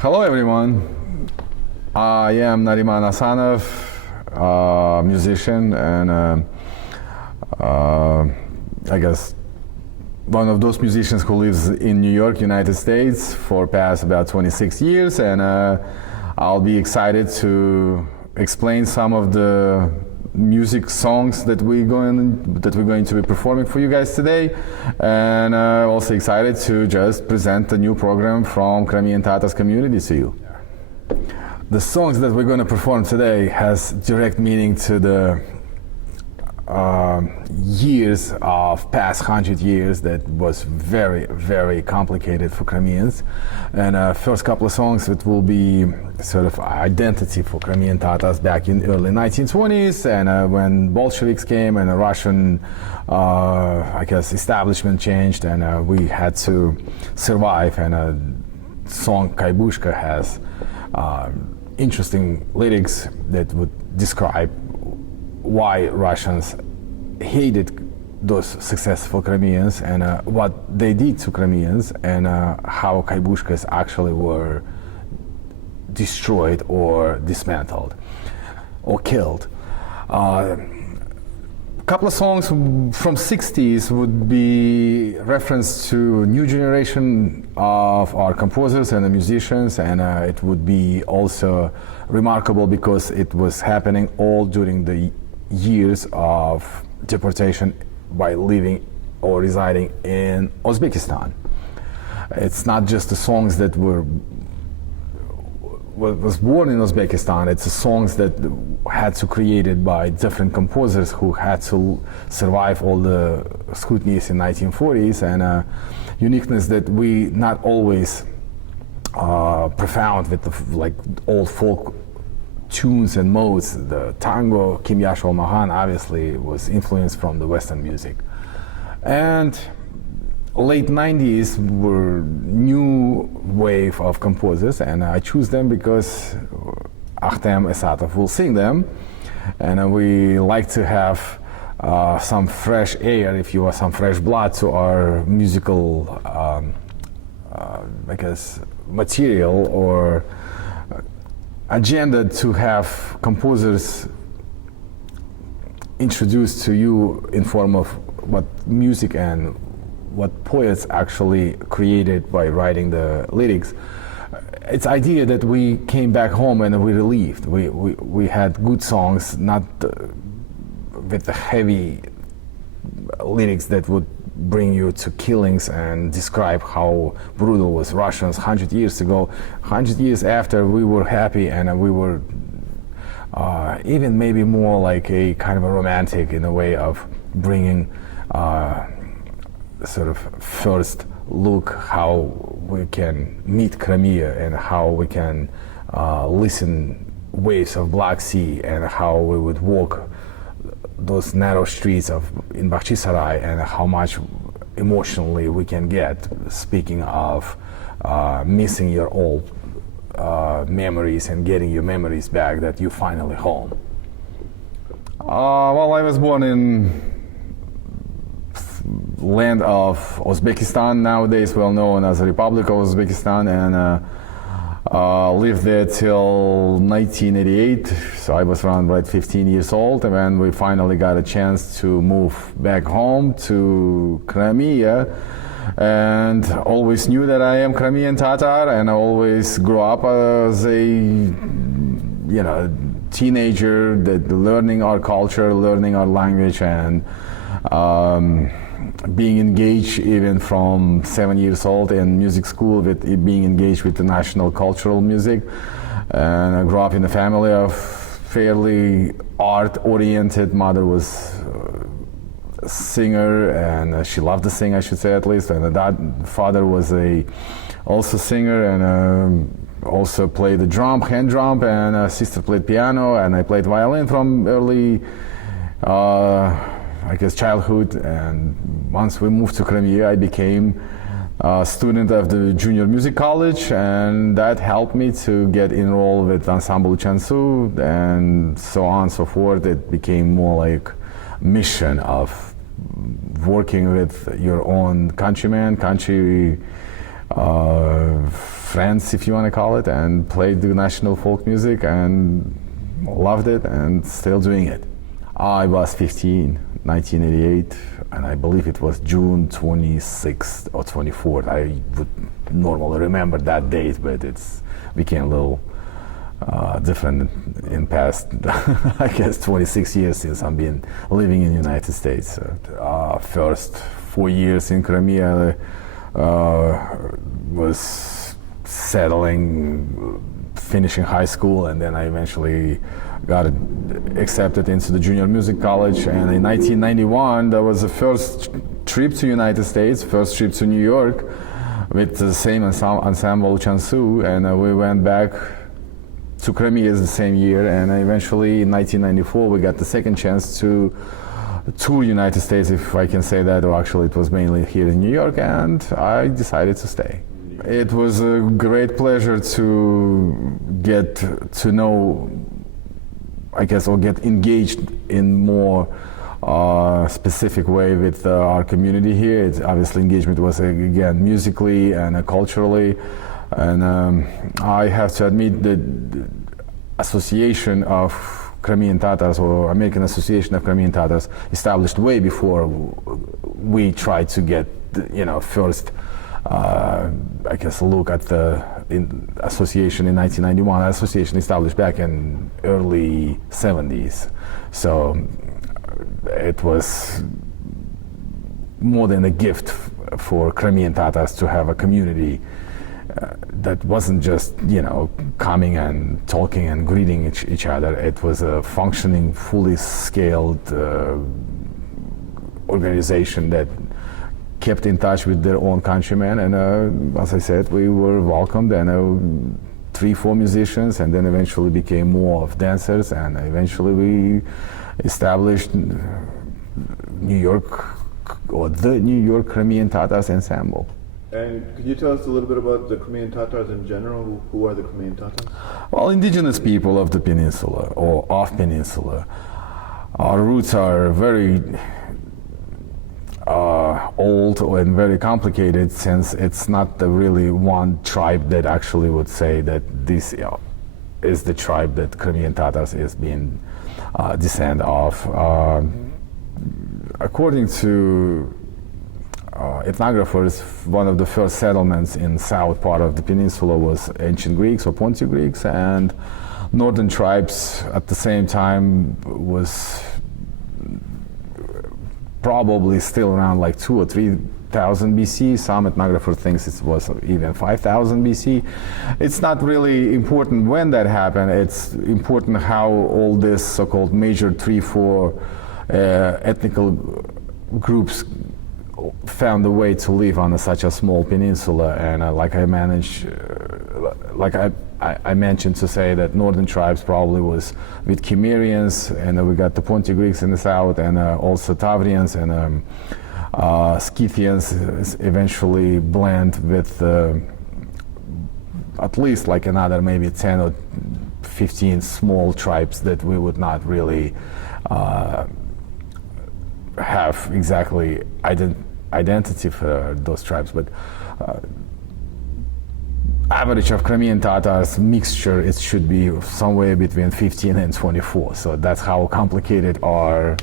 Hello everyone, I am Nariman Asanov, musician and I guess one of those musicians who lives in New York, United States for past about 26 years, and I'll be excited to explain some of the music songs that we're going to be performing for you guys today, and also excited to just present a new program from Crimean Tatars community to you. The songs that we're going to perform today has direct meaning to the years of past 100 years that was very, very complicated for Crimeans. And first couple of songs, it will be sort of identity for Crimean Tatars back in early 1920s, and when Bolsheviks came and the Russian, I guess, establishment changed, and we had to survive. And a song Kaibushka has interesting lyrics that would describe why Russians hated those successful Crimeans and what they did to Crimeans, and how Kaibushkas actually were destroyed or dismantled or killed. A couple of songs from 60s would be reference to new generation of our composers and the musicians, and it would be also remarkable because it was happening all during the years of deportation by living or residing in Uzbekistan. It's not just the songs that was born in Uzbekistan, it's the songs that had to created by different composers who had to survive all the scrutinies in 1940s, and uniqueness that we not always profound with the like old folk tunes and modes. The tango, Kim Yashol Mahan, obviously was influenced from the Western music. And late 90s were new wave of composers, and I choose them because Akhtem Esatov will sing them, and we like to have some fresh air, if you will, some fresh blood to our musical, I guess, material or agenda, to have composers introduced to you in form of what music and what poets actually created by writing the lyrics. It's idea that we came back home and we relieved. We had good songs, not with the heavy lyrics that would bring you to killings and describe how brutal was Russians 100 years ago. 100 years after, we were happy, and we were even maybe more like a kind of a romantic in a way of bringing sort of first look how we can meet Crimea and how we can listen waves of Black Sea, and how we would walk those narrow streets in Bakhchisarai, and how much emotionally we can get, speaking of missing your old memories and getting your memories back that you're finally home. Well, I was born in land of Uzbekistan, nowadays well known as the Republic of Uzbekistan, and lived there till 1988, so I was around 15 years old, and then we finally got a chance to move back home to Crimea, and always knew that I am Crimean Tatar, and I always grew up as a teenager that learning our culture, learning our language, and being engaged even from 7 years old in music school, with being engaged with the national cultural music. And I grew up in a family of fairly art-oriented. Mother was a singer, and she loved to sing, I should say, at least. And father was also singer, and also played the drum, hand drum, and sister played piano, and I played violin from early I guess childhood. And once we moved to Crimea, I became a student of the junior music college, and that helped me to get enrolled with Ensemble Chansu, and so on and so forth. It became more like mission of working with your own countrymen, country friends, if you want to call it, and played the national folk music and loved it and still doing it. I was 15, 1988, and I believe it was June 26th or 24th. I would normally remember that date, but it's became a little different in past, I guess, 26 years since I've been living in the United States. First 4 years in Crimea was settling, finishing high school, and then I eventually got accepted into the junior music college. And in 1991, that was the first trip to United States, first trip to New York with the same ensemble Chansu, and we went back to Crimea the same year, and eventually in 1994 we got the second chance to tour United States, if I can say that, or actually it was mainly here in New York, and I decided to stay. It was a great pleasure to get to know, I guess, or get engaged in more specific way with our community here. It's obviously engagement was again musically and culturally, and I have to admit that the Association of Crimean Tatars, or American Association of Crimean Tatars, established way before we tried to get first I guess look at the association in 1991. The association established back in early 70s, so it was more than a gift for Crimean Tatars to have a community that wasn't just coming and talking and greeting each other. It was a functioning, fully scaled organization that kept in touch with their own countrymen, and as I said, we were welcomed, and 3-4 musicians, and then eventually became more of dancers, and eventually we established New York, or the New York Crimean Tatars Ensemble. And could you tell us a little bit about the Crimean Tatars in general? Who are the Crimean Tatars? Well, indigenous people of the peninsula, or off peninsula. Our roots are very old and very complicated, since it's not the really one tribe that actually would say that this is the tribe that Crimean Tatars is being descend of. According to ethnographers, one of the first settlements in south part of the peninsula was ancient Greeks or Pontic Greeks, and northern tribes at the same time was probably still around like 2,000 or 3,000 BC. Some ethnographers thinks it was even 5,000 BC. It's not really important when that happened. It's important how all this so-called major 3-4 ethnical groups found a way to live on such a small peninsula. And like I mentioned to say that northern tribes probably was with Cimmerians, and we got the Pontic Greeks in the south, and also Tavrians and Scythians eventually blend with at least like another maybe 10 or 15 small tribes that we would not really have exactly identity for those tribes, but average of Crimean Tatars mixture, it should be somewhere between 15 and 24. So that's how complicated our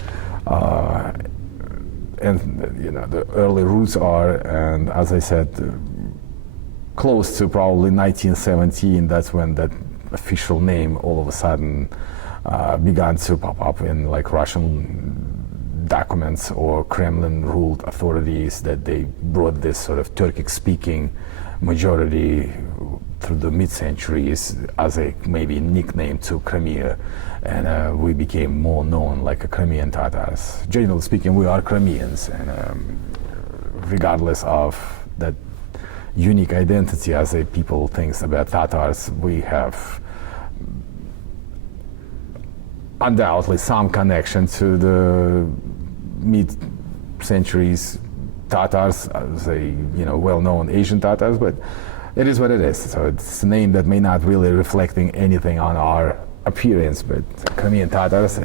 the early roots are. And as I said, close to probably 1917, that's when that official name all of a sudden began to pop up in like Russian documents or Kremlin-ruled authorities, that they brought this sort of Turkic-speaking majority through the mid-centuries as a maybe nickname to Crimea, and we became more known like a Crimean Tatars. Generally speaking, we are Crimeans, and regardless of that unique identity as a people thinks about Tatars, we have undoubtedly some connection to the mid-centuries Tatars, as a well-known Asian Tatars, but it is what it is. So it's a name that may not really reflecting anything on our appearance, but Crimean Tatars,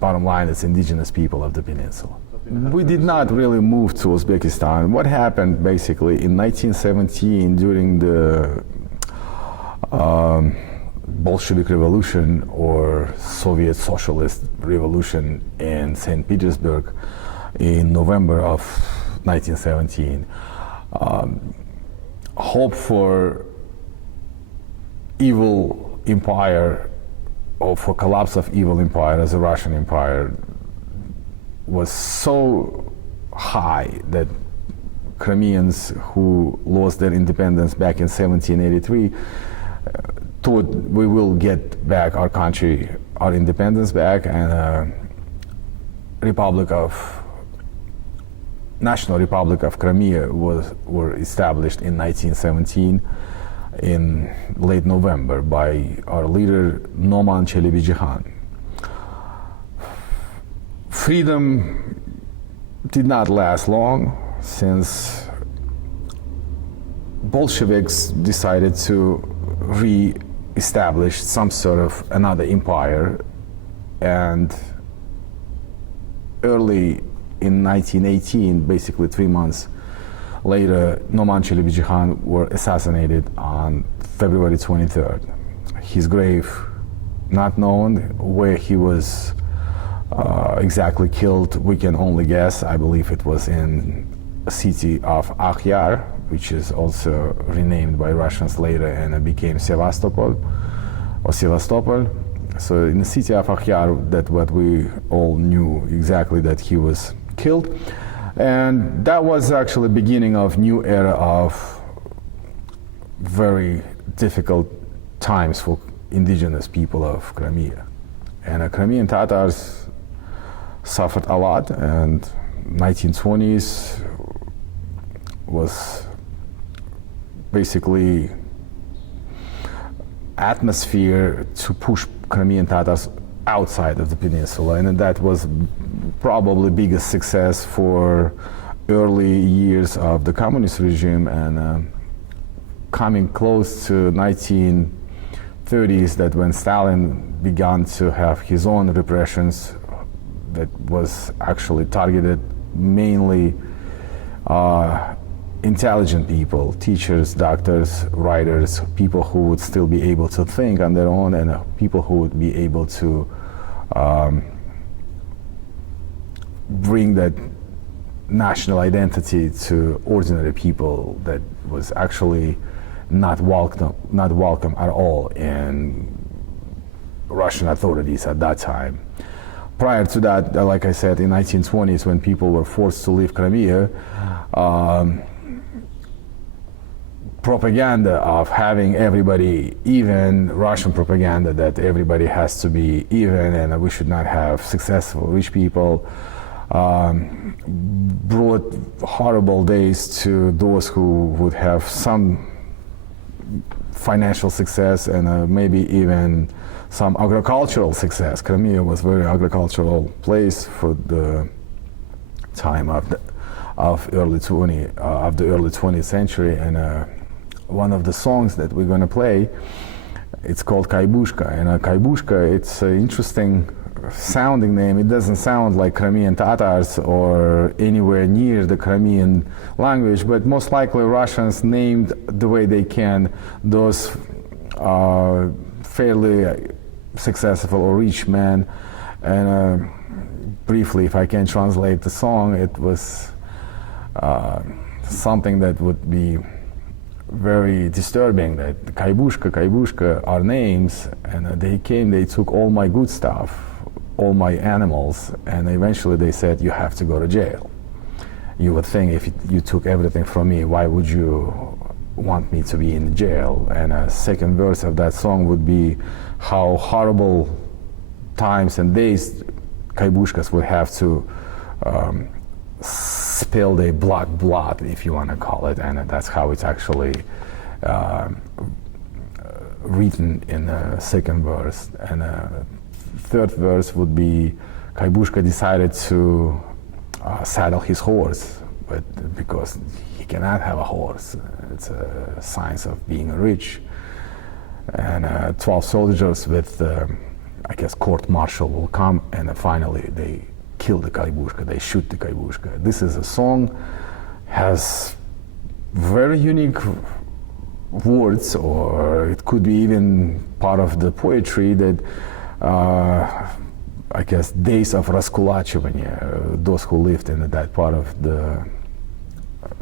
bottom line, it's indigenous people of the peninsula. We did not really move to Uzbekistan. What happened basically in 1917 during the Bolshevik Revolution or Soviet Socialist Revolution in St. Petersburg in November of 1917, hope for evil empire or for collapse of evil empire as a Russian empire was so high that Crimeans who lost their independence back in 1783 thought we will get back our country, our independence back, and National Republic of Crimea were established in 1917 in late November by our leader Noman Chelebijihan. Freedom did not last long, since Bolsheviks decided to re-establish some sort of another empire, and early in 1918, basically 3 months later, Noman Chelebijihan were assassinated on February 23rd. His grave not known, where he was exactly killed we can only guess. I believe it was in the city of Akhyar, which is also renamed by Russians later and it became Sevastopol or Sevastopol. So in the city of Akhyar, that what we all knew exactly that he was killed. And that was actually the beginning of new era of very difficult times for indigenous people of Crimea. And Crimean Tatars suffered a lot, and 1920s was basically atmosphere to push Crimean Tatars outside of the peninsula, and that was probably biggest success for early years of the communist regime, and coming close to 1930s, that when Stalin began to have his own repressions that was actually targeted mainly intelligent people, teachers, doctors, writers, people who would still be able to think on their own, and people who would be able to bring that national identity to ordinary people that was actually not welcome at all in Russian authorities at that time. Prior to that, like I said, in 1920s, when people were forced to leave Crimea, propaganda of having everybody even, Russian propaganda that everybody has to be even and we should not have successful rich people, brought horrible days to those who would have some financial success and maybe even some agricultural success. Crimea was a very agricultural place for the time of the early 20th century, and one of the songs that we're going to play, it's called Kaibushka, and Kaibushka, it's an interesting sounding name. It doesn't sound like Crimean Tatars or anywhere near the Crimean language, but most likely Russians named the way they can those fairly successful or rich men. And briefly, if I can translate the song, it was something that would be very disturbing, that Kaibushka are names, and they took all my good stuff, all my animals, and eventually they said, you have to go to jail. You would think, if you took everything from me, why would you want me to be in jail? And a second verse of that song would be how horrible times and days Kaibushkas would have to spill their blood, if you want to call it, and that's how it's actually written in the second verse. And third verse would be Kaibushka decided to saddle his horse, but because he cannot have a horse, it's a sign of being rich. And 12 soldiers with I guess, court-martial will come, and finally they kill the Kaibushka, they shoot the Kaibushka. This is a song, has very unique words, or it could be even part of the poetry that, I guess, days of раскулачивания, those who lived in that part of the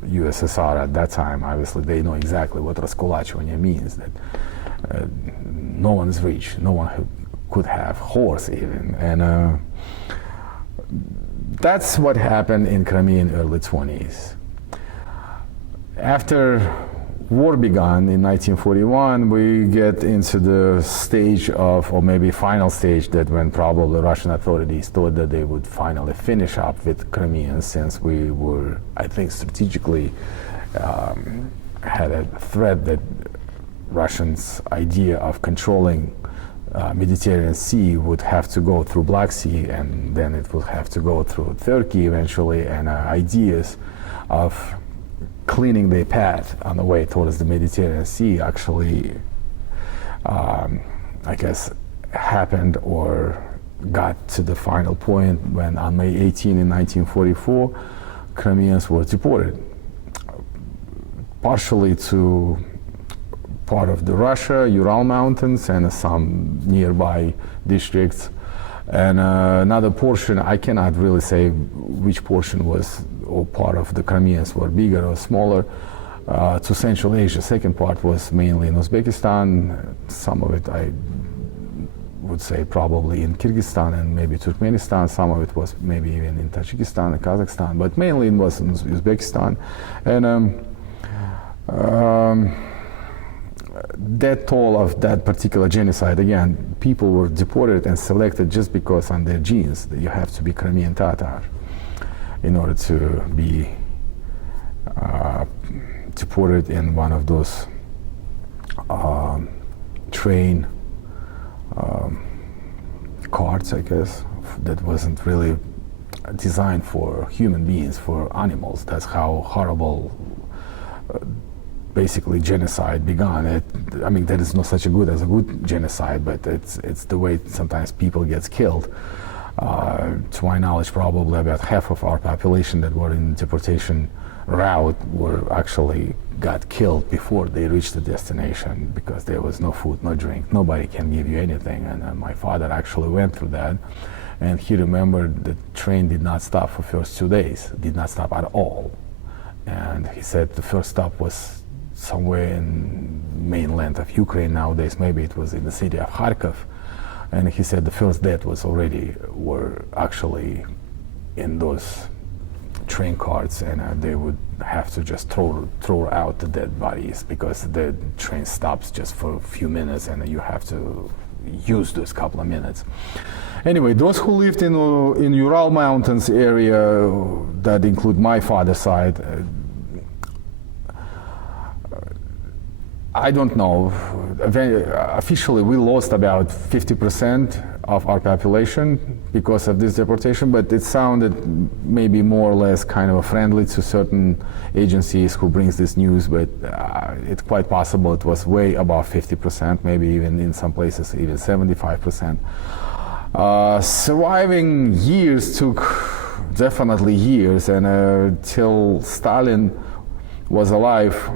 USSR at that time, obviously they know exactly what раскулачивание means, that no one's rich, no one who could have horse even, and that's what happened in Crimea in early 20s. After war began in 1941, we get into the stage of, or maybe final stage, that when probably Russian authorities thought that they would finally finish up with Crimeans, since we were, I think, strategically had a threat that Russians' idea of controlling Mediterranean Sea would have to go through Black Sea, and then it would have to go through Turkey eventually, and ideas of cleaning their path on the way towards the Mediterranean Sea actually, I guess, happened or got to the final point when on May 18 in 1944, Crimeans were deported, partially to part of the Russia, Ural Mountains, and some nearby districts. And another portion, I cannot really say which portion was, or part of the Crimeans were bigger or smaller, to Central Asia. Second part was mainly in Uzbekistan. Some of it, I would say, probably in Kyrgyzstan and maybe Turkmenistan. Some of it was maybe even in Tajikistan and Kazakhstan, but mainly it was in Uzbekistan. And that toll of that particular genocide, again, people were deported and selected just because on their genes that you have to be Crimean Tatar in order to be deported in one of those train carts, I guess, that wasn't really designed for human beings, for animals. That's how horrible basically genocide began. I mean, there is no such a good as a good genocide, but it's the way sometimes people get killed. To my knowledge, probably about half of our population that were in deportation route were actually got killed before they reached the destination, because there was no food, no drink, nobody can give you anything. And my father actually went through that, and he remembered the train did not stop for first 2 days, did not stop at all. And he said the first stop was somewhere in mainland of Ukraine nowadays, maybe it was in the city of Kharkov, and he said the first death were actually in those train carts, and they would have to just throw out the dead bodies because the train stops just for a few minutes and you have to use those couple of minutes. Anyway, those who lived in Ural Mountains area, that include my father's side, I don't know. Officially, we lost about 50% of our population because of this deportation, but it sounded maybe more or less kind of friendly to certain agencies who brings this news, but it's quite possible it was way above 50%, maybe even in some places even 75%. Surviving years took definitely years, and till Stalin was alive,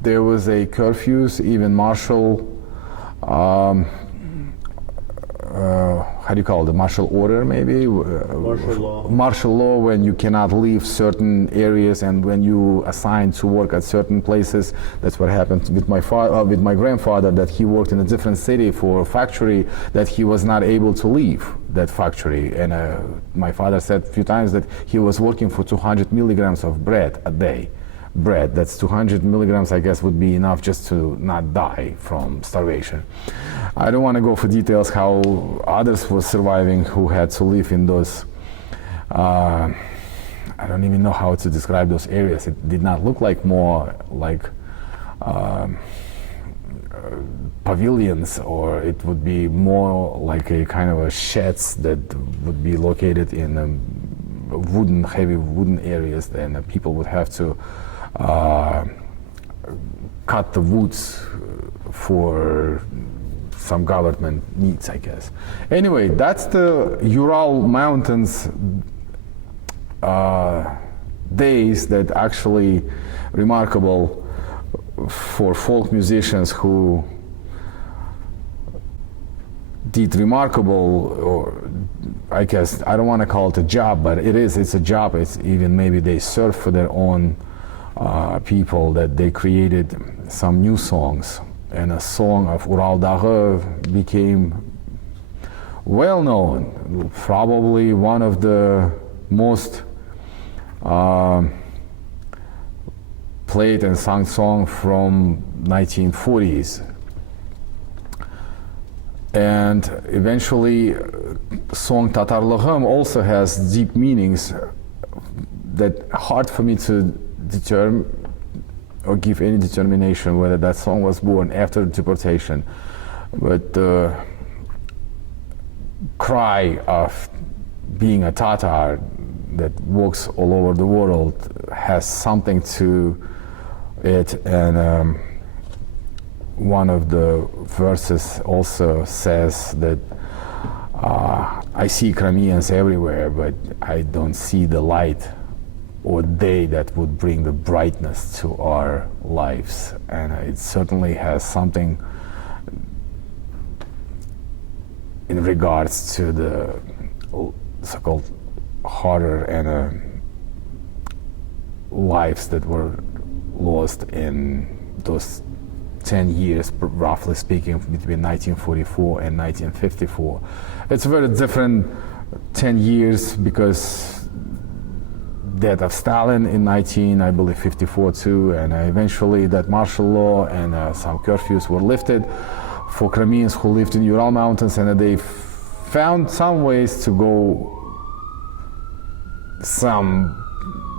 there was a curfews, even martial, how do you call it, martial order maybe? Martial law. Martial law, when you cannot leave certain areas, and when you assigned to work at certain places. That's what happened with with my grandfather, that he worked in a different city for a factory, that he was not able to leave that factory. And my father said a few times that he was working for 200 milligrams of bread a day. Bread, that's 200 milligrams, I guess, would be enough just to not die from starvation. I don't want to go for details how others were surviving who had to live in those, I don't even know how to describe those areas. It did not look like more like pavilions, or it would be more like a kind of a sheds that would be located in heavy wooden areas. Then people would have to cut the woods for some government needs, I guess. Anyway, that's the Ural Mountains days that actually remarkable for folk musicians who did remarkable, or I guess I don't want to call it a job, but it's a job. It's even maybe they serve for their own people, that they created some new songs, and a song of Ural Dağı became well known, probably one of the most played and sung song from 1940s. And eventually song Tatarlığım also has deep meanings that hard for me to determine or give any determination whether that song was born after deportation. But the cry of being a Tatar that walks all over the world has something to it, and one of the verses also says that I see Crimeans everywhere, but I don't see the light or day that would bring the brightness to our lives. And it certainly has something in regards to the so-called horror and lives that were lost in those 10 years, roughly speaking, between 1944 and 1954. It's a very different 10 years because death of Stalin in 1954 too, and eventually that martial law and some curfews were lifted for Crimeans who lived in Ural Mountains, and they found some ways to go. Some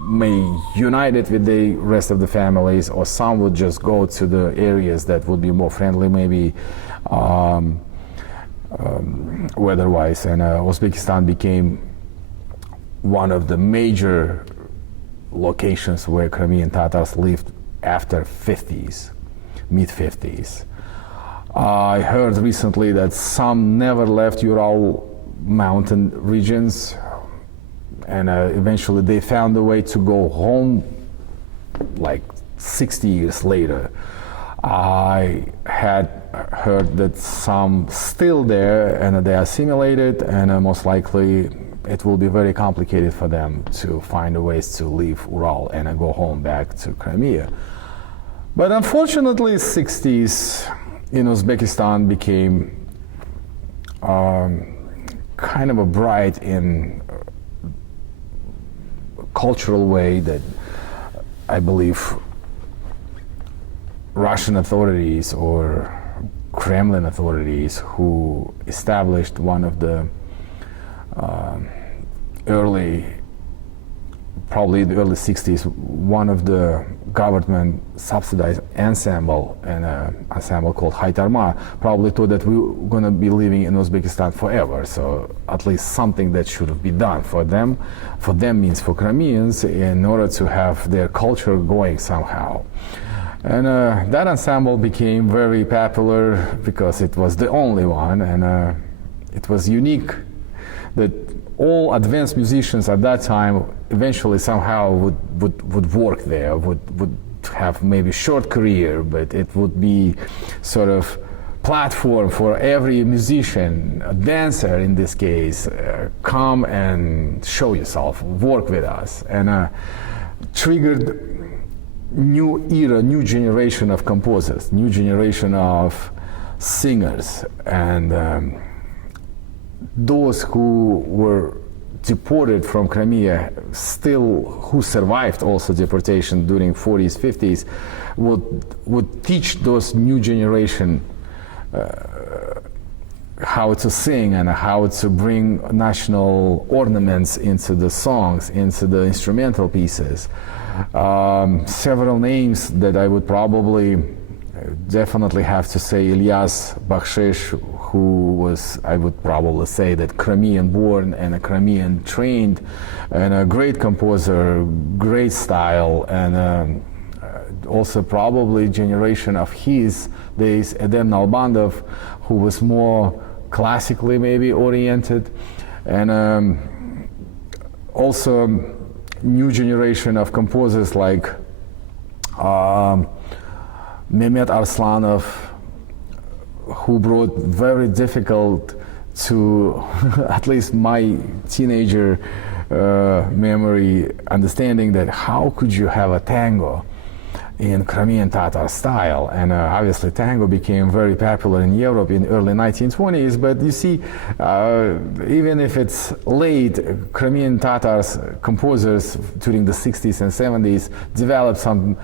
may unite it with the rest of the families, or some would just go to the areas that would be more friendly, maybe weather-wise. And Uzbekistan became one of the major locations where Crimean Tatars lived after 50s, mid-50s. I heard recently that some never left Ural mountain regions, and eventually they found a way to go home like 60 years later. I had heard that some still there and they assimilated, and most likely it will be very complicated for them to find a ways to leave Ural and go home back to Crimea. But unfortunately, 60s in Uzbekistan became kind of a bright in cultural way that I believe Russian authorities or Kremlin authorities, who established one of the probably the early 60s, one of the government subsidized ensemble, and an ensemble called Haytarma, probably thought that we were going to be living in Uzbekistan forever. So at least something that should be done for them means for Crimeans, in order to have their culture going somehow. And that ensemble became very popular because it was the only one, and it was unique that all advanced musicians at that time eventually somehow would work there, would have maybe short career, but it would be sort of platform for every musician, a dancer in this case, come and show yourself, work with us, and triggered new era, new generation of composers, new generation of singers, and those who were deported from Crimea, still who survived also deportation during 40s, 50s, would teach those new generation how to sing and how to bring national ornaments into the songs, into the instrumental pieces. Several names that I would probably definitely have to say: Ilyas Bakshish, who was, I would probably say, that Crimean born and a Crimean trained, and a great composer, great style, and also probably generation of his days, Edem Nalbandov, who was more classically maybe oriented, and also new generation of composers like Mehmet Arslanov, who brought very difficult to at least my teenager memory understanding that how could you have a tango in Crimean Tatar style, and obviously tango became very popular in Europe in early 1920s, but you see, even if it's late, Crimean Tatars composers during the 60s and 70s developed some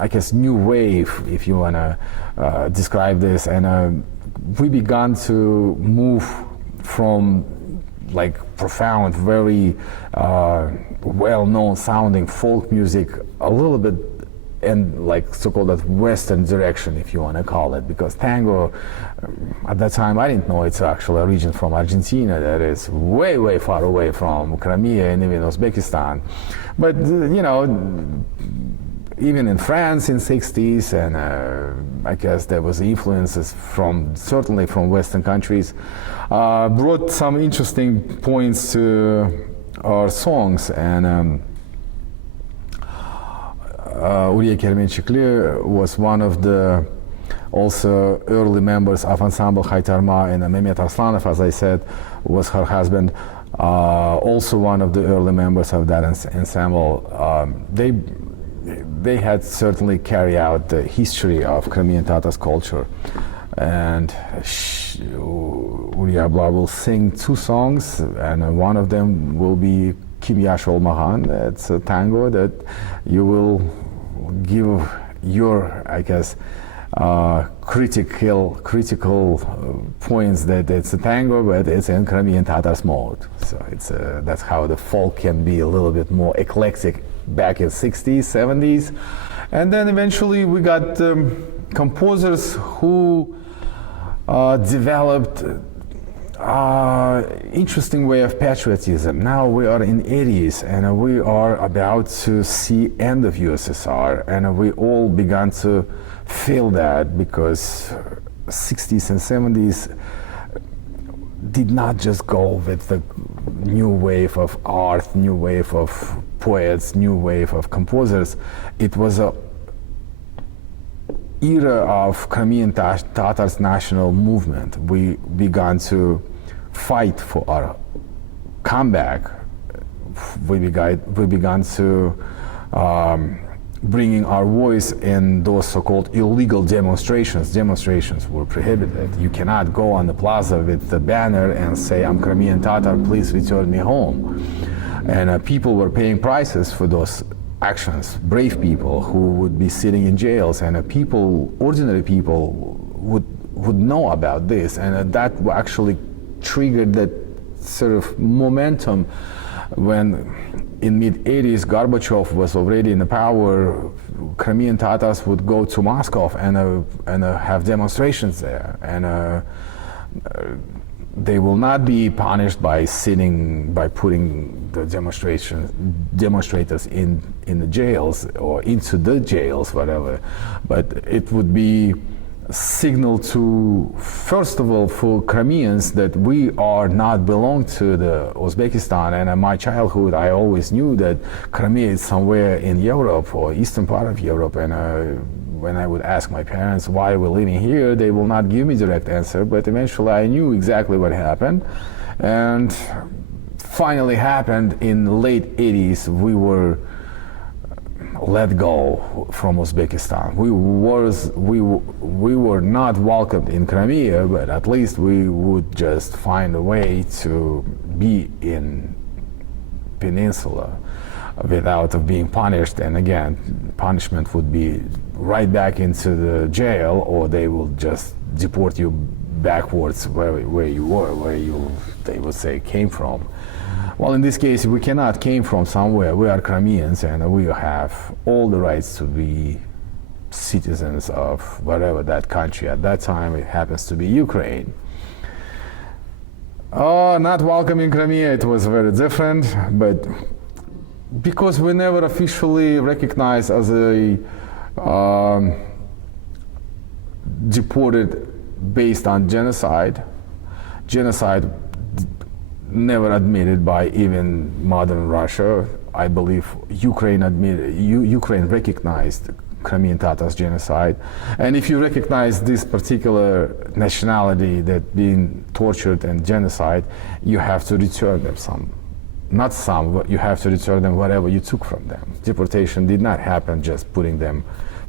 I guess new wave, if you want to describe this, and we began to move from like profound, very well-known sounding folk music a little bit in like so-called that Western direction, if you want to call it, because tango at that time I didn't know it's actually a region from Argentina that is way, way far away from Crimea and even Uzbekistan. But you know, even in France in 60s, and I guess there was influences from certainly from Western countries, brought some interesting points to our songs, and Uriye Kermenchikli was one of the also early members of Ensemble Haytarma, and Mehmet Arslanov, as I said, was her husband, also one of the early members of that ensemble. They had certainly carried out the history of Crimean Tatars culture, and Uriye Abla will sing two songs, and one of them will be Kimyash Olmahan. It's a tango that you will give your, I guess, critical points that it's a tango, but it's in Crimean Tatars mode. So it's that's how the folk can be a little bit more eclectic back in 60s, 70s, and then eventually we got composers who developed interesting way of patriotism. Now we are in 80s, and we are about to see end of USSR, and we all began to feel that, because 60s and 70s did not just go with the new wave of art, new wave of poets, new wave of composers. It was a era of Crimean Tatars national movement. We began to fight for our comeback. We began to bringing our voice in those so-called illegal demonstrations. Demonstrations were prohibited. You cannot go on the plaza with the banner and say, "I'm Crimean Tatar, please return me home." And people were paying prices for those actions. Brave people who would be sitting in jails, and ordinary people would know about this, and that actually triggered that sort of momentum when in mid-80s Gorbachev was already in the power. Crimean Tatars would go to Moscow and have demonstrations there, and they will not be punished by putting the demonstrators in the jails or into the jails, whatever. But it would be a signal to, first of all, for Crimeans that we are not belong to the Uzbekistan. And in my childhood, I always knew that Crimea is somewhere in Europe or eastern part of Europe, and when I would ask my parents why we're living here, they will not give me direct answer, but eventually I knew exactly what happened. And finally happened in late 80s, we were let go from Uzbekistan. We were not welcomed in Crimea, but at least we would just find a way to be in Peninsula without being punished. And again, punishment would be right back into the jail, or they will just deport you backwards where you were, they would say, came from. Well, in this case, we cannot came from somewhere. We are Crimeans, and we have all the rights to be citizens of whatever that country. At that time, it happens to be Ukraine. Oh, not welcome in Crimea, it was very different, but because we never officially recognized as a deported based on genocide. Genocide never admitted by even modern Russia. I believe Ukraine recognized Crimean Tatars genocide. And if you recognize this particular nationality that being tortured and genocide, you have to return them not some, but you have to return them whatever you took from them. Deportation did not happen just putting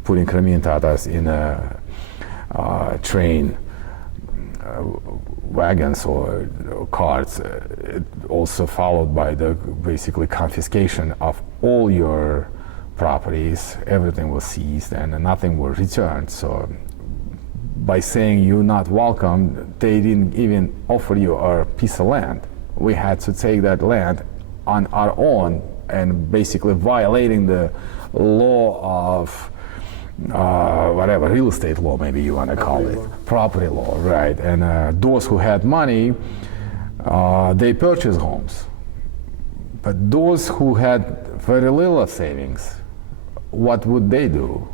Crimean Tatars in a train, wagons or carts. It also followed by the basically confiscation of all your properties. Everything was seized and nothing was returned. So by saying you're not welcome, they didn't even offer you a piece of land. We had to take that land on our own and basically violating the law of whatever, real estate law, maybe you want to call it. Property law, right. And those who had money, they purchased homes. But those who had very little savings, what would they do?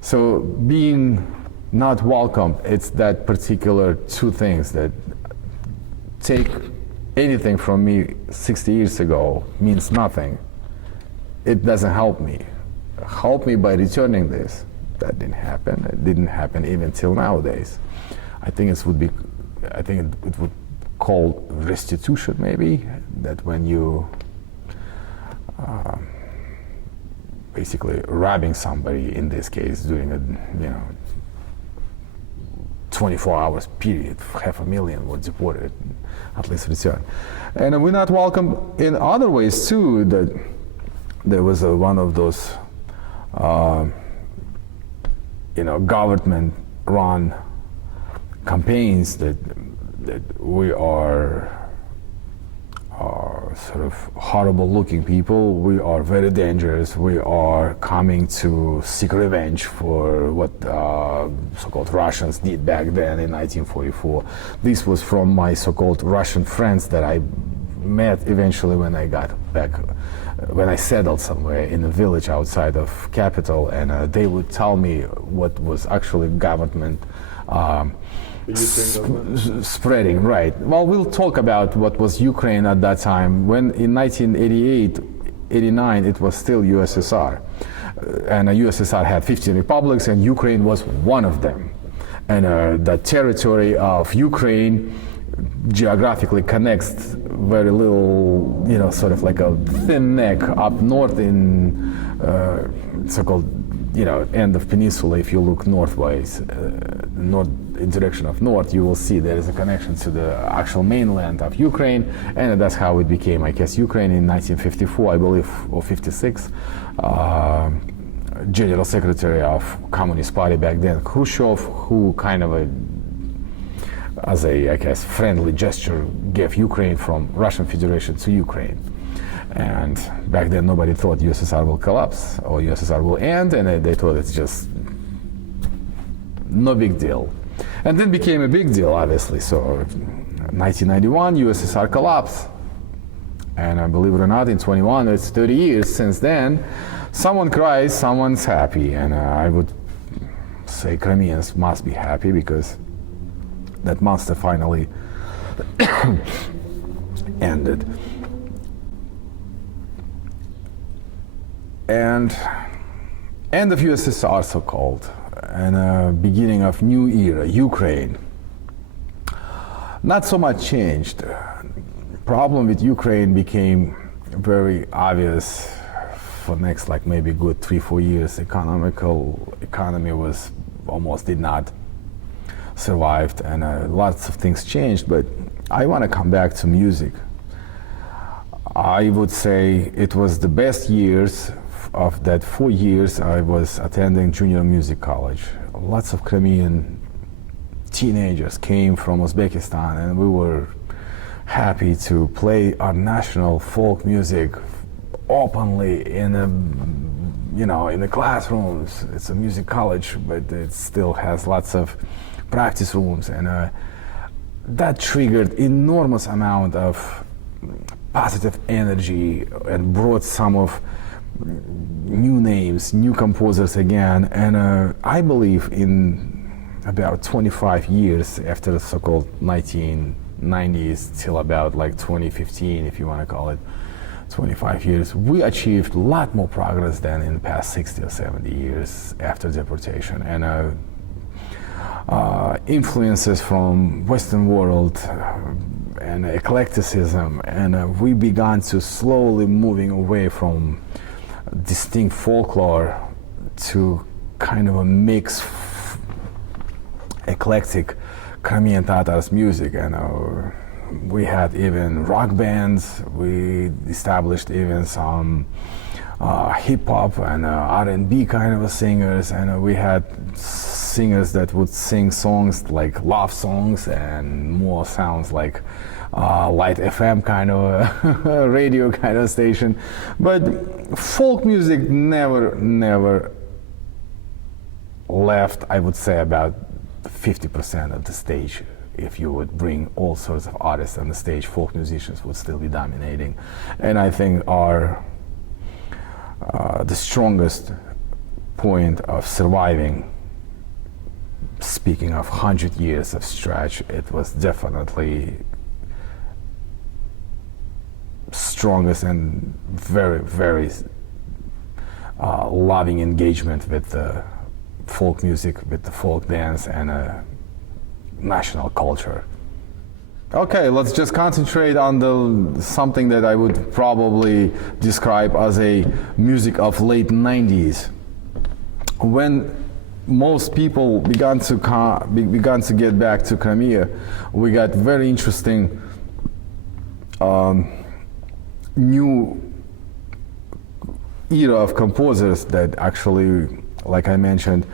So being not welcome, it's that particular two things that take anything from me 60 years ago means nothing. It doesn't help me. Help me by returning this. That didn't happen. It didn't happen even till nowadays. I think it would call restitution maybe, that when you basically robbing somebody, in this case during a 24 hours period, 500,000 were deported, at least returned. And we're not welcome in other ways too. That there was one of those government-run campaigns that we are sort of horrible-looking people. We are very dangerous. We are coming to seek revenge for what so-called Russians did back then in 1944. This was from my so-called Russian friends that I met eventually when I got back, when I settled somewhere in a village outside of capital, and they would tell me what was actually government spreading, right. Well, we'll talk about what was Ukraine at that time, when in 1988, 89, it was still USSR. And USSR had 15 republics, and Ukraine was one of them. And the territory of Ukraine geographically connects very little, sort of like a thin neck up north in so-called, end of peninsula. If you look northways, in direction of north, you will see there is a connection to the actual mainland of Ukraine, and that's how it became, I guess, Ukraine in 1954, I believe, or 56. General Secretary of Communist Party back then, Khrushchev, who kind of as a, I guess, friendly gesture, gave Ukraine from Russian Federation to Ukraine. And back then nobody thought USSR will collapse or USSR will end, and they thought it's just no big deal. And then became a big deal, obviously. So 1991, USSR collapsed. And believe it or not, in 21, it's 30 years since then. Someone cries, someone's happy. And I would say Crimeans must be happy, because that monster finally ended. And end of USSR, so-called, and beginning of new era, Ukraine. Not so much changed. Problem with Ukraine became very obvious for next, like maybe good 3-4 years. Economy was almost did not survived, and lots of things changed. But I want to come back to music. I would say it was the best years of that 4 years I was attending junior music college. Lots of Crimean teenagers came from Uzbekistan, and we were happy to play our national folk music openly in the classrooms. It's a music college, but it still has lots of practice rooms, and that triggered enormous amount of positive energy and brought some of new names, new composers again. And I believe in about 25 years after the so-called 1990s till about like 2015, if you want to call it 25 years, we achieved a lot more progress than in the past 60 or 70 years after deportation. And influences from Western world and eclecticism, and we began to slowly moving away from distinct folklore to kind of a mix eclectic Crimean Tatars music. And we had even rock bands, we established even some hip hop and R&B kind of singers, and we had singers that would sing songs like love songs and more sounds like Light FM kind of radio kind of station. But folk music never left, I would say, about 50% of the stage. If you would bring all sorts of artists on the stage, folk musicians would still be dominating. And I think our the strongest point of surviving, speaking of 100 years of stretch, it was definitely strongest and very loving engagement with the folk music, with the folk dance and national culture. Okay, let's just concentrate on the something that I would probably describe as a music of late 90s. When most people began to get back to Crimea, we got very interesting new era of composers that actually, like I mentioned,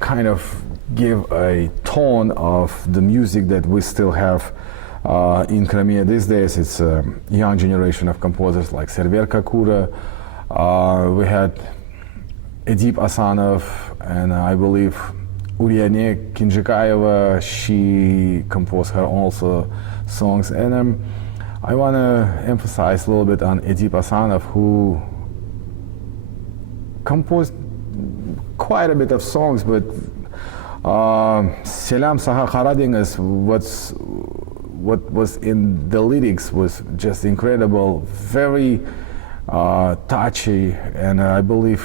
kind of give a tone of the music that we still have in Crimea these days. It's a young generation of composers like Server Kakura. We had Edip Asanov, and I believe Uriane Kinjikaeva, she composed her also songs. And I want to emphasize a little bit on Edip Asanov, who composed quite a bit of songs, but Selam Saha Kharadingas, what was in the lyrics was just incredible, very touchy, and I believe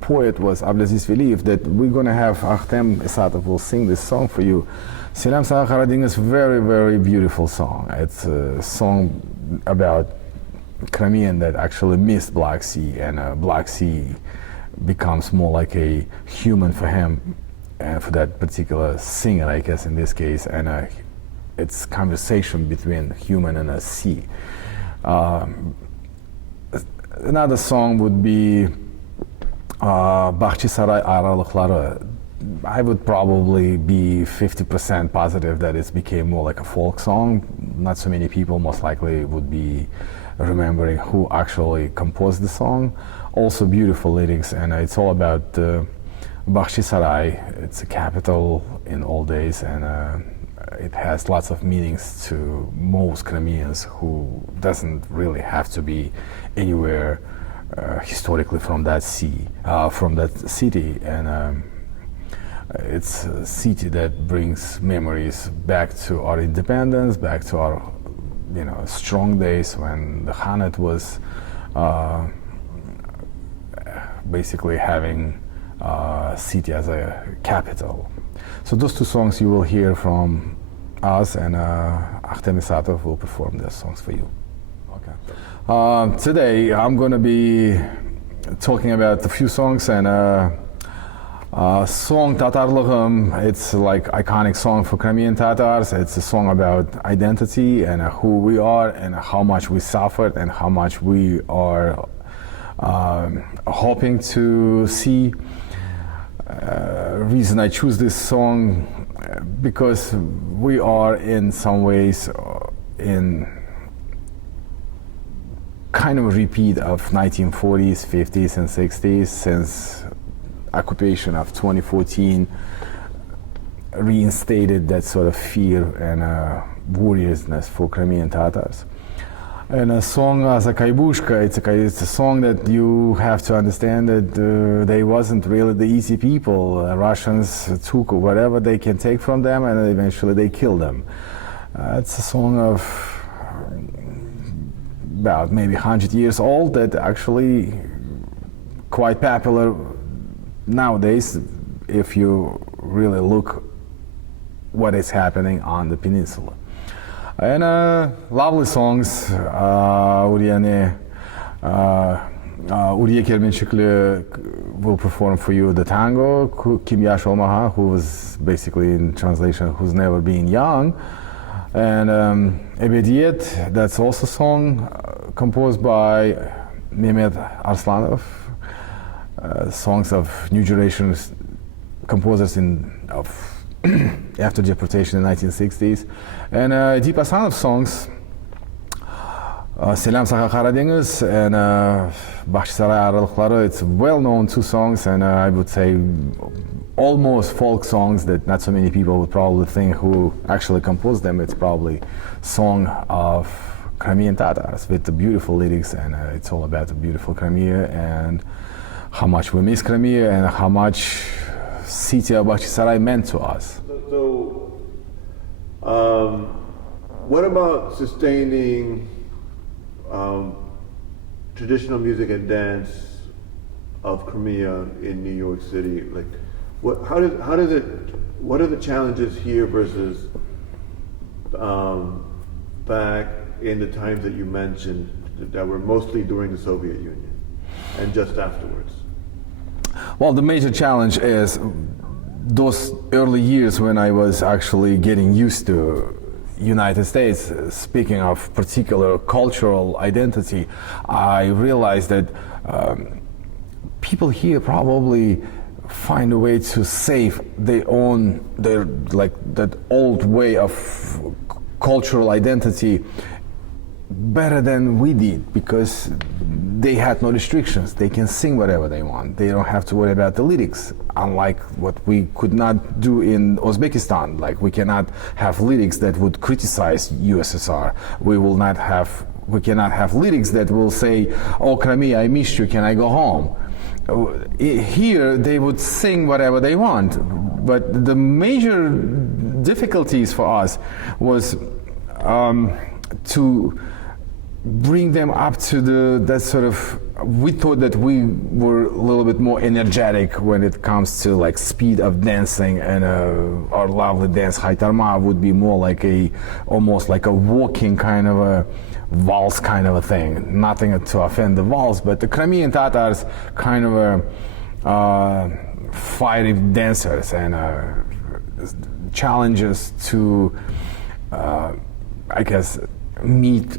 poet was Abdelaziz Veliyev. That we're gonna have Ahtem Isatov will sing this song for you. Selam Saha Kharadingas, very beautiful song. It's a song about Crimean that actually missed Black Sea, and Black Sea becomes more like a human for him, and for that particular singer, I guess in this case, and it's conversation between human and a sea. Another song would be Bahçe Saray Aralıkları. I would probably be 50% positive that it became more like a folk song. Not so many people most likely would be remembering who actually composed the song. Also beautiful lyrics, and it's all about Bahçe Saray. It's a capital in old days, and it has lots of meanings to most Crimeans who doesn't really have to be anywhere historically from that from that city, and it's a city that brings memories back to our independence, back to our strong days when the Khanate was basically having city as a capital. So those two songs you will hear from us, and Ahtem Isatov will perform those songs for you. Okay. Today I'm going to be talking about a few songs, and song Tatarlığım. It's like iconic song for Crimean Tatars. It's a song about identity and who we are and how much we suffered and how much we are hoping to see. Reason I choose this song because we are in some ways in kind of a repeat of 1940s, 50s and 60s, since occupation of 2014 reinstated that sort of fear and warriorsness for Crimean Tatars. And a song as a kaibushka, it's a song that you have to understand that they wasn't really the easy people. Russians took whatever they can take from them, and eventually they killed them. It's a song of about maybe 100 years old that actually quite popular nowadays if you really look what is happening on the peninsula. And lovely songs. Uriye Kermenchikli will perform for you the tango, Kim Yash Olmaha, who was basically in translation, who's never been young. And Ebediyet, that's also a song composed by Mehmet Arslanov. Songs of new generation composers of after deportation in the 1960s. And Deep Asanov songs, Selam Saha Karadeniz and Bahçesaray Aralıkları, it's well-known two songs, and I would say almost folk songs that not so many people would probably think who actually composed them. It's probably song of Crimean Tatars with the beautiful lyrics, and it's all about the beautiful Crimea and how much we miss Crimea and how much city of Bahçesaray meant to us. So, what about sustaining traditional music and dance of Crimea in New York City? Like, what are the challenges here versus back in the times that you mentioned that were mostly during the Soviet Union and just afterwards? Well, the major challenge is those early years when I was actually getting used to United States. Speaking of particular cultural identity, I realized that people here probably find a way to save their like that old way of cultural identity better than we did, because they had no restrictions. They can sing whatever they want. They don't have to worry about the lyrics, unlike what we could not do in Uzbekistan. Like, we cannot have lyrics that would criticize USSR. We cannot have lyrics that will say, "Oh, Crimea, I missed you, can I go home?" Here, they would sing whatever they want. But the major difficulties for us was to bring them up to that sort of, we thought that we were a little bit more energetic when it comes to like speed of dancing, and our lovely dance Haytarma would be more like almost like a walking kind of a waltz kind of a thing. Nothing to offend the waltz, but the Crimean Tatars kind of fiery dancers, and challenges to I guess meet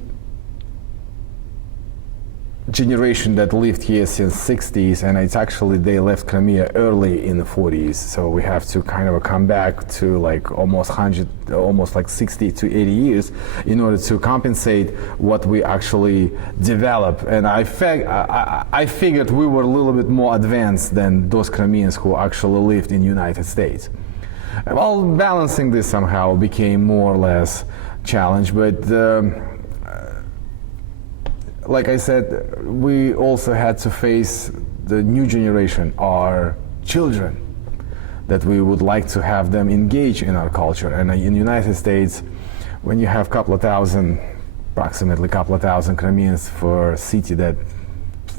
generation that lived here since 60s, and it's actually they left Crimea early in the 40s, so we have to kind of come back to like almost 60 to 80 years in order to compensate what we actually developed. And I figured we were a little bit more advanced than those Crimeans who actually lived in the United States. Well, balancing this somehow became more or less challenge, but like I said, we also had to face the new generation, our children, that we would like to have them engage in our culture. And in the United States, when you have approximately a couple of thousand Crimeans for a city that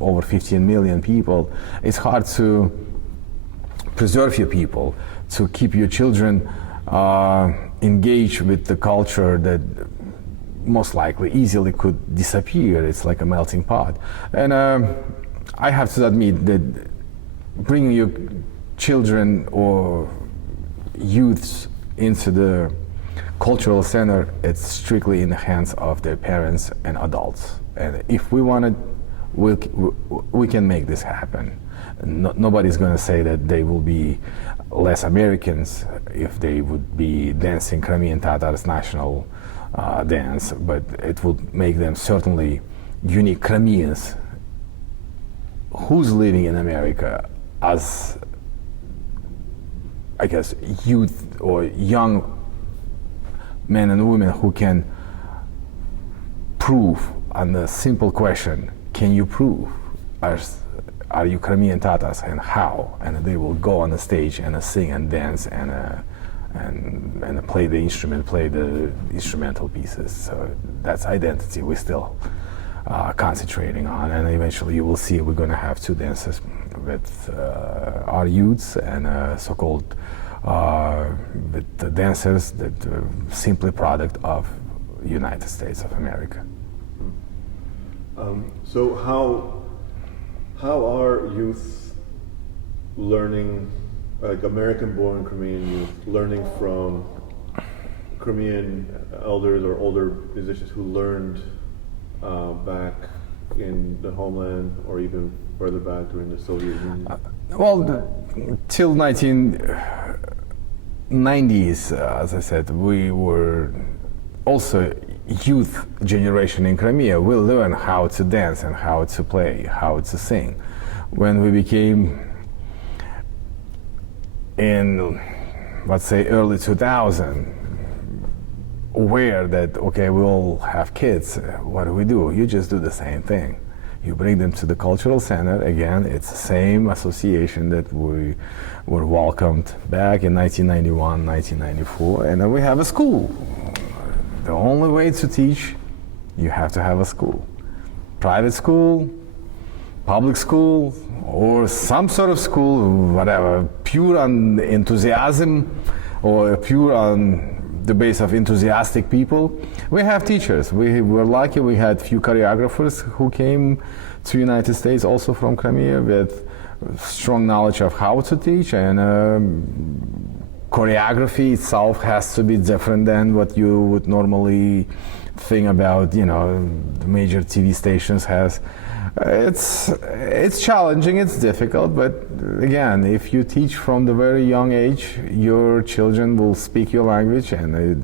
over 15 million people, it's hard to preserve your people, to keep your children engaged with the culture that most likely easily could disappear. It's like a melting pot. And I have to admit that bringing your children or youths into the cultural center, it's strictly in the hands of their parents and adults. And if we want it, we can make this happen. Nobody's going to say that they will be less Americans if they would be dancing Crimean Tatars national dance, but it would make them certainly unique Crimeans who's living in America as, I guess, youth or young men and women who can prove on the simple question, can you prove? Are you Crimean Tatars and how? And they will go on the stage and sing and dance and play the instrument, play the instrumental pieces. So that's identity we're still concentrating on. And eventually you will see we're going to have two dances with our youths and so-called with the dancers that are simply product of United States of America. So how are youth learning, like American-born Crimean youth, learning from Crimean elders or older musicians who learned back in the homeland or even further back during the Soviet Union? Till 1990s, as I said, we were also youth generation in Crimea. We learned how to dance and how to play, how to sing. When we became in, let's say, early 2000, aware that, okay, we all have kids, what do? You just do the same thing. You bring them to the cultural center. Again, it's the same association that we were welcomed back in 1991, 1994, and then we have a school. The only way to teach, you have to have a school. Private school, public school, or some sort of school, whatever, pure on enthusiasm or pure on the base of enthusiastic people. We have teachers. We were lucky we had few choreographers who came to United States also from Crimea with strong knowledge of how to teach, and choreography itself has to be different than what you would normally think about, the major TV stations has. It's challenging, it's difficult, but again, if you teach from the very young age, your children will speak your language and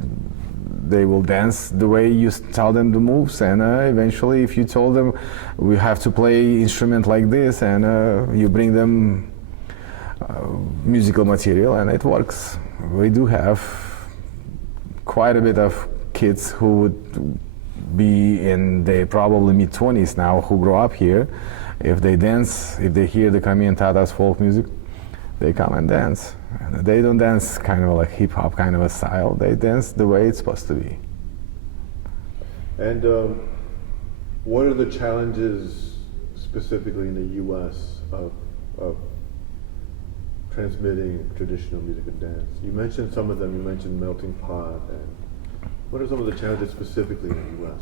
they will dance the way you tell them the moves, and eventually if you told them we have to play instrument like this, and you bring them musical material, and it works. We do have quite a bit of kids who would be in their probably mid-20s now who grow up here. If they dance, if they hear the Crimean Tatars folk music, they come and dance. And they don't dance kind of like hip-hop kind of a style. They dance the way it's supposed to be. And what are the challenges specifically in the U.S. of transmitting traditional music and dance? You mentioned some of them. You mentioned melting pot. And what are some of the challenges specifically in the U.S.?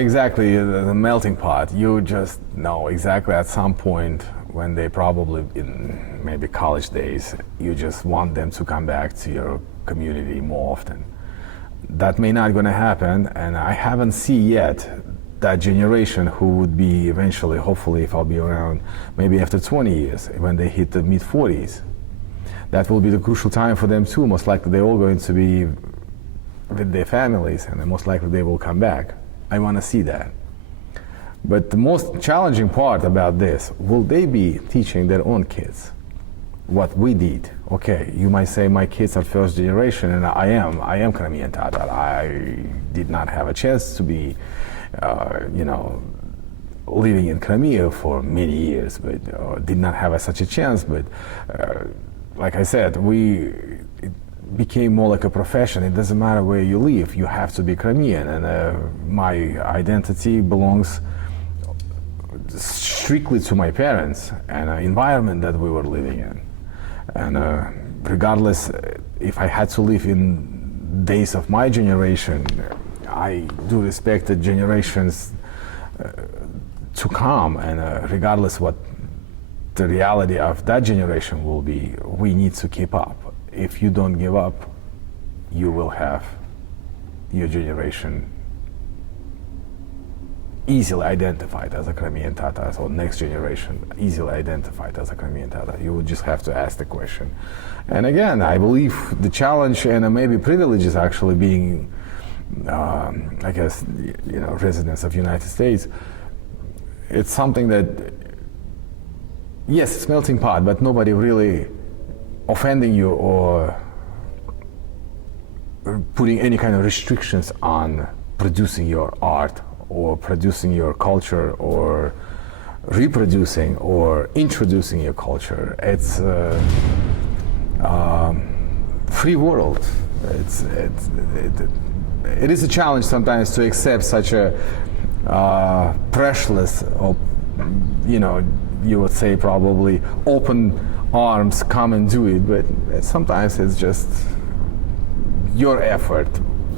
Exactly, the melting pot. You just know exactly at some point when they probably in maybe college days, you just want them to come back to your community more often. That may not going to happen, and I haven't seen yet that generation who would be eventually, hopefully, if I'll be around, maybe after 20 years, when they hit the mid-40s. That will be the crucial time for them too. Most likely they're all going to be with their families, and most likely they will come back. I want to see that. But the most challenging part about this, will they be teaching their own kids what we did? Okay, you might say my kids are first generation, and I am Crimean Tatar. I did not have a chance to be, living in Crimea for many years, but did not have such a chance. But like I said, it became more like a profession. It doesn't matter where you live, you have to be Crimean, and my identity belongs strictly to my parents and environment that we were living in. And regardless if I had to live in days of my generation, I do respect the generations to come, and regardless what the reality of that generation will be, we need to keep up. If you don't give up, you will have your generation easily identified as a Crimean Tatar, or next generation easily identified as a Crimean Tatar. You would just have to ask the question. And again, I believe the challenge and maybe privilege is actually being, residents of United States. It's something that, yes, it's melting pot, but nobody really offending you or putting any kind of restrictions on producing your art or producing your culture, or reproducing or introducing your culture. It's a free world. It is a challenge sometimes to accept such a pressureless, or you would say probably open arms, come and do it, but sometimes it's just your effort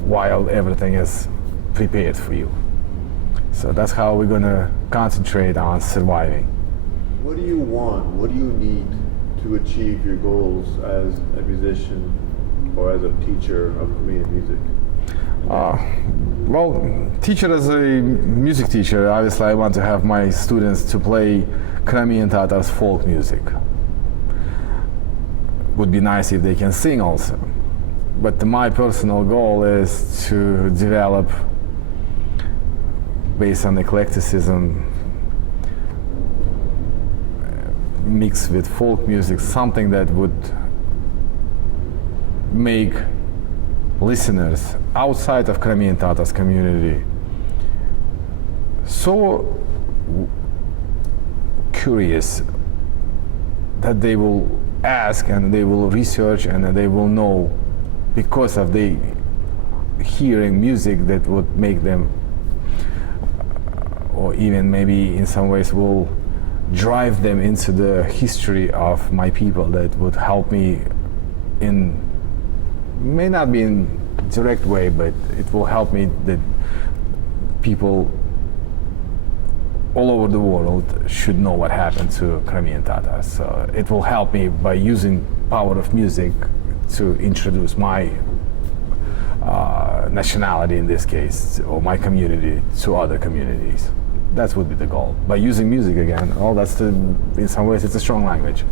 while everything is prepared for you. So that's how we're going to concentrate on surviving. What do you want? What do you need to achieve your goals as a musician or as a teacher of Crimean music? Well, teacher as a music teacher, obviously I want to have my students to play Crimean Tatars folk music. Would be nice if they can sing also. But my personal goal is to develop, based on eclecticism, mixed with folk music, something that would make listeners outside of Crimean Tatars community so curious that they will ask and they will research and they will know, because of the hearing music that would make them, or even maybe in some ways will drive them into the history of my people, that would help me in, may not be in direct way, but it will help me that people all over the world should know what happened to Crimean Tatars. So it will help me by using power of music to introduce my nationality in this case, or my community, to other communities. That would be the goal. By using music again, in some ways it's a strong language.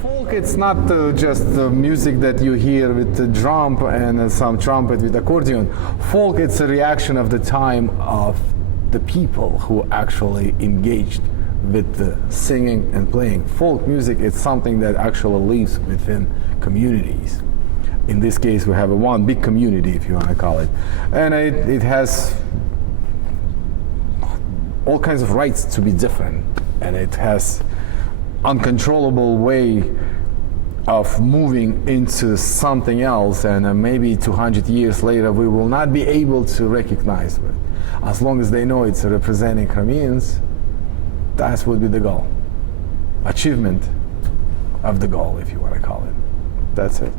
Folk, it's not just the music that you hear with the drum and some trumpet with accordion. Folk, it's a reaction of the time of the people who actually engaged with the singing and playing. Folk music is something that actually lives within communities. In this case, we have one big community, if you want to call it. And it has all kinds of rights to be different. And it has uncontrollable way of moving into something else. And maybe 200 years later, we will not be able to recognize it. As long as they know it's representing Crimeans, that would be the goal. Achievement of the goal, if you want to call it. That's it.